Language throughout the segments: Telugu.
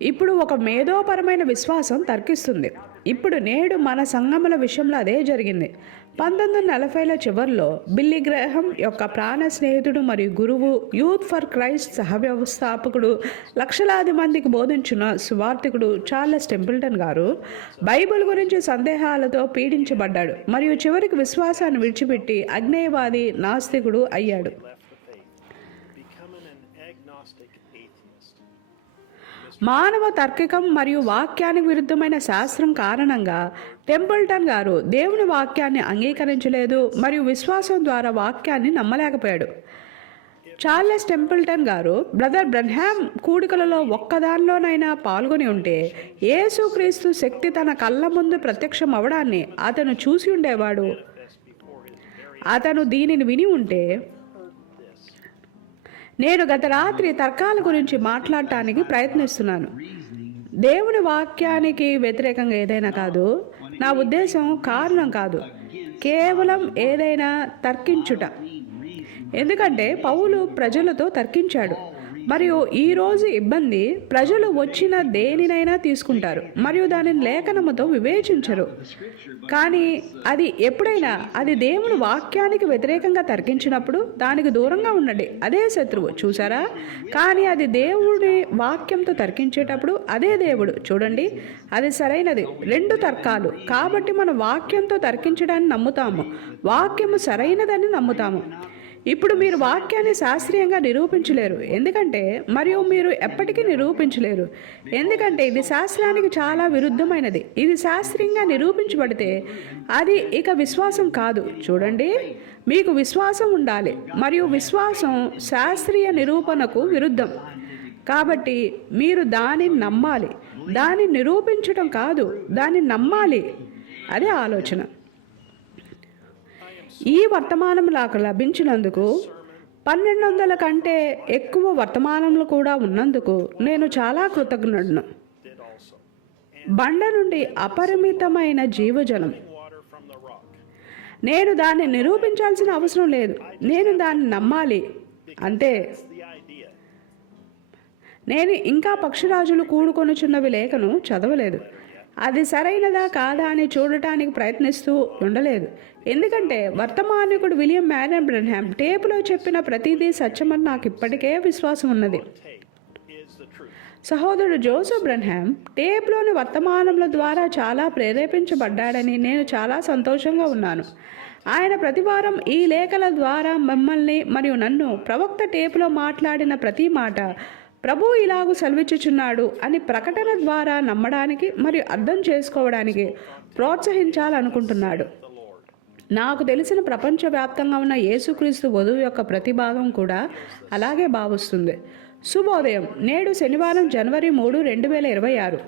ఇప్పుడు ఒక మేధోపరమైన విశ్వాసం తర్కిస్తుంది. ఇప్పుడు నేడు మన సంఘముల విషయంలో అదే జరిగింది. 1940ల చివరిలో బిల్లీ గ్రాహం యొక్క ప్రాణ స్నేహితుడు మరియు గురువు, యూత్ ఫర్ క్రైస్ట్ సహవ్యవస్థాపకుడు, లక్షలాది మందికి బోధించిన సువార్థికుడు చార్లెస్ టెంపుల్టన్ గారు బైబిల్ గురించి సందేహాలతో పీడించబడ్డాడు మరియు చివరికి విశ్వాసాన్ని విడిచిపెట్టి అజ్ఞేయవాది నాస్తికుడు అయ్యాడు. మానవ తర్కికం మరియు వాక్యానికి విరుద్ధమైన శాస్త్రం కారణంగా టెంపుల్టన్ గారు దేవుని వాక్యాన్ని అంగీకరించలేదు మరియు విశ్వాసం ద్వారా వాక్యాన్ని నమ్మలేకపోయాడు. చార్లెస్ టెంపుల్టన్ గారు బ్రదర్ బ్రన్హామ్ కూడికలలో ఒక్కదానిలోనైనా పాల్గొని ఉంటే యేసుక్రీస్తు శక్తి తన కళ్ళ ముందు ప్రత్యక్షం అవడాన్ని అతను చూసి ఉండేవాడు. అతను దీనిని విని ఉంటే, నేను గత రాత్రి తర్కాల గురించి మాట్లాడటానికి ప్రయత్నిస్తున్నాను. దేవుని వాక్యానికి వ్యతిరేకంగా ఏదైనా కాదు. నా ఉద్దేశం కారణం కాదు, కేవలం ఏదైనా తర్కించుట. ఎందుకంటే పౌలు ప్రజలతో తర్కించాడు మరియు ఈరోజు ఇబ్బంది, ప్రజలు వచ్చిన దేనినైనా తీసుకుంటారు మరియు దానిని లేఖనముతో వివేచించరు. కానీ అది ఎప్పుడైనా అది దేవుని వాక్యానికి వ్యతిరేకంగా తర్కించినప్పుడు దానికి దూరంగా ఉండండి. అదే శత్రువు, చూసారా? కానీ అది దేవుడి వాక్యంతో తర్కించేటప్పుడు అదే దేవుడు. చూడండి, అది సరైనది. రెండు తర్కాలు. కాబట్టి మనం వాక్యంతో తర్కించడాన్ని నమ్ముతాము, వాక్యము సరైనదని నమ్ముతాము. ఇప్పుడు మీరు వాక్యాన్ని శాస్త్రీయంగా నిరూపించలేరు, ఎందుకంటే మరియు మీరు ఎప్పటికీ నిరూపించలేరు, ఎందుకంటే ఇది శాస్త్రానికి చాలా విరుద్ధమైనది. ఇది శాస్త్రీయంగా నిరూపించబడితే అది ఇక విశ్వాసం కాదు. చూడండి, మీకు విశ్వాసం ఉండాలి మరియు విశ్వాసం శాస్త్రీయ నిరూపణకు విరుద్ధం. కాబట్టి మీరు దానిని నమ్మాలి, దానిని నిరూపించడం కాదు, దానిని నమ్మాలి. అదే ఆలోచన. ఈ వర్తమానం నాకు లభించినందుకు, 1200 కంటే ఎక్కువ వర్తమానములు కూడా ఉన్నందుకు నేను చాలా కృతజ్ఞుడను. బండ నుండి అపరిమితమైన జీవజలం. నేను దాన్ని నిరూపించాల్సిన అవసరం లేదు, నేను దాన్ని నమ్మాలి అంతే. నేను ఇంకా పక్షిరాజులు కూడుకొనుచున్నవి లేఖను చదవలేదు. అది సరైనదా కాదా అని చూడటానికి ప్రయత్నిస్తూ ఉండలేదు, ఎందుకంటే వర్తమానికుడు విలియం మ్యారియన్ బ్రన్హామ్ టేపులో చెప్పిన ప్రతిదీ సత్యమని నాకు ఇప్పటికే విశ్వాసం ఉన్నది. సహోదరుడు జోసెఫ్ బ్రన్హామ్ టేప్లోని వర్తమానముల ద్వారా చాలా ప్రేరేపించబడ్డాడని నేను చాలా సంతోషంగా ఉన్నాను. ఆయన ప్రతివారం ఈ లేఖల ద్వారా మిమ్మల్ని మరియు నన్ను ప్రవక్త టేపులో మాట్లాడిన ప్రతి మాట ప్రభువు ఇలాగూ సెలవిచ్చుచున్నాడు అని ప్రకటన ద్వారా నమ్మడానికి మరియు అర్థం చేసుకోవడానికి ప్రోత్సహించాలనుకుంటున్నాడు. నాకు తెలిసిన ప్రపంచవ్యాప్తంగా ఉన్న యేసుక్రీస్తు వధువు యొక్క ప్రతి భాగం కూడా అలాగే భావిస్తుంది. శుభోదయం. నేడు శనివారం జనవరి 3, 2026.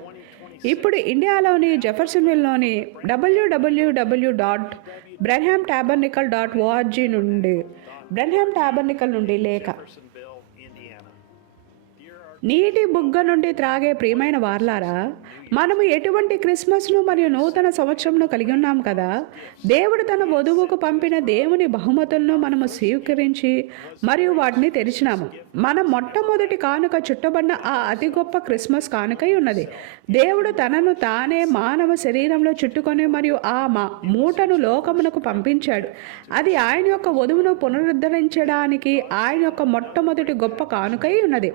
ఇప్పుడు ఇండియాలోని జెఫర్సన్విల్లోని www.branhamtabernacle.org నుండి బ్రన్హామ్ టాబర్నికల్ నుండి లేఖ. నీటి బుగ్గ నుండి త్రాగే ప్రియమైన వార్లారా, మనము ఎటువంటి క్రిస్మస్ను మరియు నూతన సంవత్సరంను కలిగి ఉన్నాం కదా. దేవుడు తన వధువుకు పంపిన దేవుని బహుమతులను మనము స్వీకరించి మరియు వాటిని తెరిచినాము. మన మొట్టమొదటి కానుక చుట్టబడిన ఆ అతి గొప్ప క్రిస్మస్ కానుకై ఉన్నది. దేవుడు తనను తానే మానవ శరీరంలో చుట్టుకొని మరియు ఆ మూటను లోకమునకు పంపించాడు. అది ఆయన యొక్క వధువును పునరుద్ధరించడానికి ఆయన యొక్క మొట్టమొదటి గొప్ప కానుకై ఉన్నది.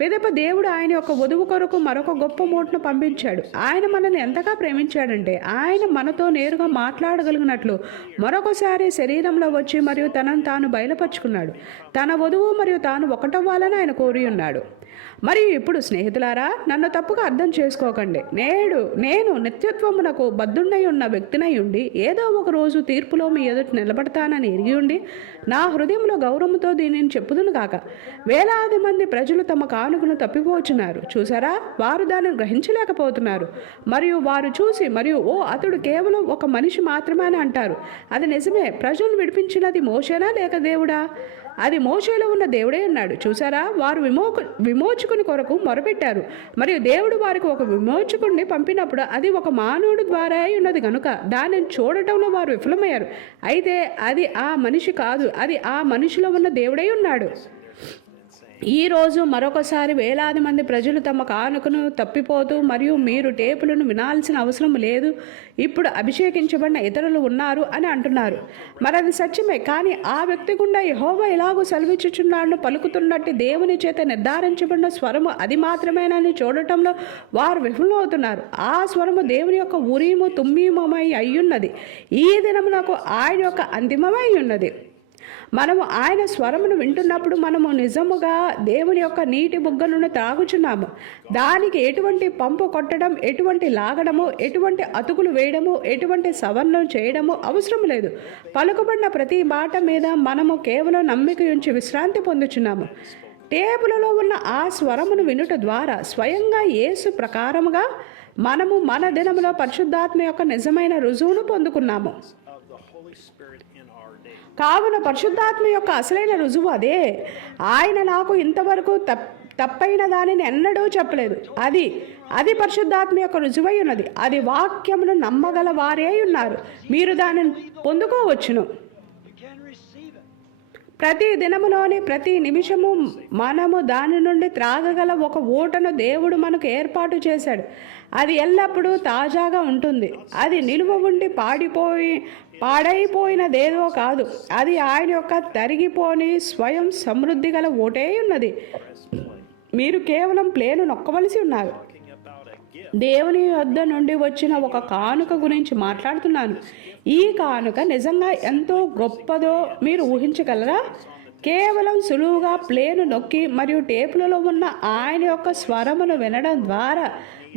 పిదప దేవుడు ఆయన యొక్క వధువు కొరకు మరొక గొప్ప మూటను పంపించాడు. ఆయన మనల్ని ఎంతగా ప్రేమించాడంటే ఆయన మనతో నేరుగా మాట్లాడగలిగినట్లు మరొకసారి శరీరంలో వచ్చి మరియు తనను తాను బయలుపరుచుకున్నాడు. తన వధువు మరియు తాను ఒకటవ్వాలని ఆయన కోరి ఉన్నాడు. మరియు ఇప్పుడు స్నేహితులారా, నన్ను తప్పుగా అర్థం చేసుకోకండి. నేను నిత్యత్వమునకు బద్ధుండై ఉన్న వ్యక్తినై ఉండి ఏదో ఒక రోజు తీర్పులో మీ ఎదుట నిలబడతానని ఎరిగి ఉండి నా హృదయంలో గౌరవంతో దీనిని చెప్పుదును కాక. వేలాది మంది ప్రజలు తమ కానుకను తప్పిపోచున్నారు. చూసారా, వారు దానిని గ్రహించలేకపోతున్నారు మరియు వారు చూసి మరియు అతడు కేవలం ఒక మనిషి మాత్రమే అని అంటారు. అది నిజమే. ప్రజలను విడిపించినది మోషేనా లేక దేవుడా? అది మోషేలో ఉన్న దేవుడే ఉన్నాడు. చూసారా, వారు విమోచకుని కొరకు మొరపెట్టారు మరియు దేవుడు వారికి ఒక విమోచకుడిని పంపినప్పుడు అది ఒక మానవుడి ద్వారా ఉన్నది కనుక దానిని చూడటంలో వారు విఫలమయ్యారు. అయితే అది ఆ మనిషి కాదు, అది ఆ మనిషిలో ఉన్న దేవుడై ఉన్నాడు. ఈరోజు మరొకసారి వేలాది మంది ప్రజలు తమ కానుకను తప్పిపోతూ మరియు మీరు టేపులను వినాల్సిన అవసరం లేదు, ఇప్పుడు అభిషేకించబడిన ఇతరులు ఉన్నారు అని అంటున్నారు. మరి అది సత్యమే. కానీ ఆ వ్యక్తి గుండా యెహోవా ఇలాగూ సెలవిచ్చుచున్నాడని పలుకుతున్నట్టు దేవుని చేత నిర్ధారించబడిన స్వరము అది మాత్రమేనని చూడటంలో వారు విఫలమవుతున్నారు. ఆ స్వరము దేవుని యొక్క ఉరీము తుమ్మీమమై అయ్యున్నది. ఈ దినమునకు ఆయన యొక్క అంతిమమై ఉన్నది. మనము ఆయన స్వరమును వింటున్నప్పుడు మనము నిజముగా దేవుని యొక్క నీటి బుగ్గ నుండి త్రాగుచున్నాము. దానికి ఎటువంటి పంపు కొట్టడం, ఎటువంటి లాగడము, ఎటువంటి అతుకులు వేయడము, ఎటువంటి సవరణం చేయడము అవసరం లేదు. పలుకుబడిన ప్రతి మాట మీద మనము కేవలం నమ్మిక ఉంచి విశ్రాంతి పొందుచున్నాము. టేబుల్లో ఉన్న ఆ స్వరమును వినుట ద్వారా స్వయంగా యేసు ప్రకారముగా మనము మన దినములో పరిశుద్ధాత్మ యొక్క నిజమైన రుజువును పొందుకున్నాము. కావున పరిశుద్ధాత్మ యొక్క అసలైన రుజువు అదే. ఆయన నాకు ఇంతవరకు తప్పైన దానిని ఎన్నడూ చెప్పలేదు. అది పరిశుద్ధాత్మ యొక్క రుజువై ఉన్నది. అది వాక్యమును నమ్మగల వారే ఉన్నారు. మీరు దానిని పొందుకోవచ్చును. ప్రతి దినములోని ప్రతి నిమిషము మనము దాని నుండి త్రాగగల ఒక ఊటను దేవుడు మనకు ఏర్పాటు చేశాడు. అది ఎల్లప్పుడూ తాజాగా ఉంటుంది. అది నిలువ ఉండి పాడైపోయినదేదో కాదు. అది ఆయన యొక్క తరిగిపోని స్వయం సమృద్ధి గల ఓటే ఉన్నది. మీరు కేవలం ప్లేను నొక్కవలసి ఉన్నారు. దేవుని వద్ద నుండి వచ్చిన ఒక కానుక గురించి మాట్లాడుతున్నాను. ఈ కానుక నిజంగా ఎంతో గొప్పదో మీరు ఊహించగలరా? కేవలం సులువుగా ప్లేను నొక్కి మరియు టేపులలో ఉన్న ఆయన యొక్క స్వరమును వినడం ద్వారా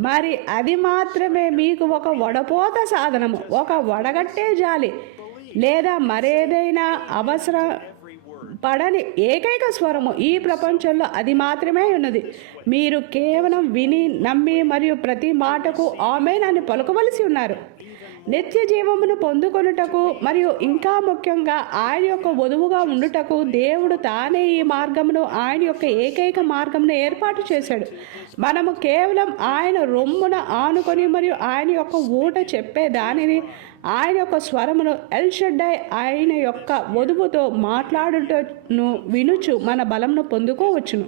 మరి అది మాత్రమే మీకు ఒక వడపోత సాధనము, ఒక వడగట్టే జాలి లేదా మరేదైనా అవసరం పడని ఏకైక స్వరము ఈ ప్రపంచంలో అది మాత్రమే ఉన్నది. మీరు కేవలం విని నమ్మి మరియు ప్రతి మాటకు ఆమేన్ అని పలుకవలసి ఉన్నారు. నిత్య జీవమును పొందుకొనుటకు మరియు ఇంకా ముఖ్యంగా ఆయన యొక్క వధువుగా ఉండుటకు దేవుడు తానే ఈ మార్గమును, ఆయన యొక్క ఏకైక మార్గమును ఏర్పాటు చేశాడు. మనము కేవలం ఆయన రొమ్మున ఆనుకొని మరియు ఆయన యొక్క ఊట చెప్పే దానిని, ఆయన యొక్క స్వరమును ఎల్ షడ్డై ఆయన యొక్క వధువుతో మాట్లాడుటను వినుచు మన బలంను పొందుకోవచ్చును.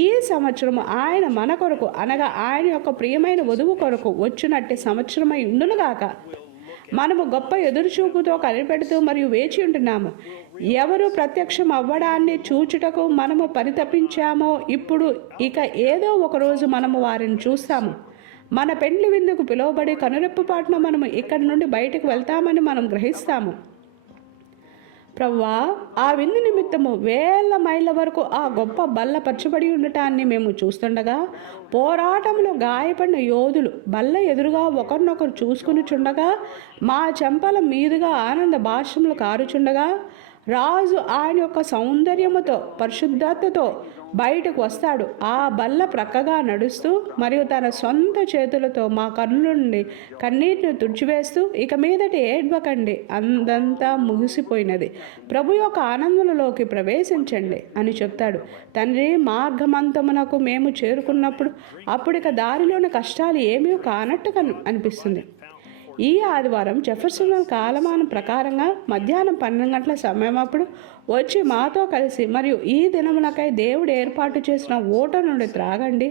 ఈ సంవత్సరము ఆయన మన కొరకు అనగా ఆయన యొక్క ప్రియమైన వధువు కొరకు వచ్చునట్టి సంవత్సరమై ఉండునుగాక. మనము గొప్ప ఎదురుచూపుతో కనిపెడుతూ మరియు వేచి ఉంటున్నాము. ఎవరు ప్రత్యక్షం అవ్వడాన్ని చూచుటకు మనము పరితపించామో ఇప్పుడు ఇక ఏదో ఒకరోజు మనము వారిని చూస్తాము. మన పెండ్లి విందుకు పిలువబడి కనురెప్పపాటున మనము ఇక్కడి నుండి బయటకు వెళ్తామని మనం గ్రహిస్తాము. ప్రభువా, ఆ విందు నిమిత్తము వేల మైళ్ళ వరకు ఆ గొప్ప బల్ల పరచబడి ఉండటాన్ని మేము చూస్తుండగా, పోరాటంలో గాయపడిన యోధులు బల్ల ఎదురుగా ఒకరినొకరు చూసుకుని చుండగా, మా చెంపల మీదుగా ఆనంద భాష్యములు కారుచుండగా, రాజు ఆయన యొక్క సౌందర్యముతో పరిశుద్ధతతో బయటకు వస్తాడు. ఆ బల్ల ప్రక్కగా నడుస్తూ మరియు తన సొంత చేతులతో మా కన్నుల నుండి కన్నీటిని తుడిచివేస్తూ, ఇక మీదట ఏడ్వకండి, అందంతా ముగిసిపోయినది, ప్రభు యొక్క ఆనందములలోకి ప్రవేశించండి అని చెప్తాడు. తండ్రి మార్గమంతమునకు మేము చేరుకున్నప్పుడు అప్పుడిక దారిలోని కష్టాలు ఏమీ కానట్టు అనిపిస్తుంది. ఈ ఆదివారం జెఫర్సన్ కాలమానం ప్రకారంగా మధ్యాహ్నం 12 గంటల సమయం అప్పుడు వచ్చి మాతో కలిసి మరియు ఈ దినమునకై దేవుడు ఏర్పాటు చేసిన ఊట నుండి త్రాగండి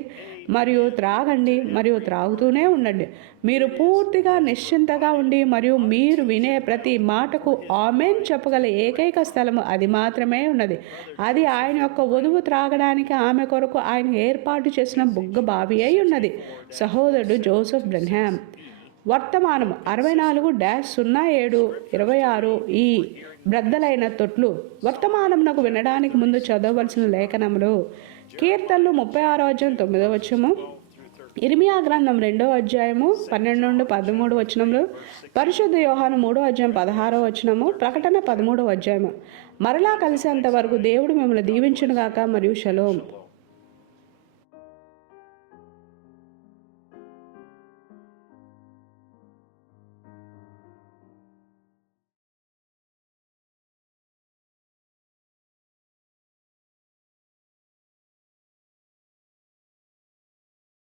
మరియు త్రాగండి మరియు త్రాగుతూనే ఉండండి. మీరు పూర్తిగా నిశ్చింతగా ఉండి మరియు మీరు వినే ప్రతి మాటకు ఆమేన్ చెప్పగల ఏకైక స్థలము అది మాత్రమే ఉన్నది. అది ఆయన యొక్క వధువు త్రాగడానికి ఆమె కొరకు ఆయన ఏర్పాటు చేసిన బుగ్గ బావి అయి ఉన్నది. సహోదరుడు జోసెఫ్ బ్రెన్హామ్. వర్తమానము 64-07-26 ఈ బ్రద్దలైన తొట్లు. వర్తమానమునకు వినడానికి ముందు చదవవలసిన లేఖనములు: కీర్తనలు 36-9 ఇర్మియా గ్రంథం 2-12-13 పరిశుద్ధ యోహాను 3-16 ప్రకటన 13 మరలా కలిసేంత వరకు దేవుడు మిమ్మల్ని దీవించునుగాక మరియు షలోం.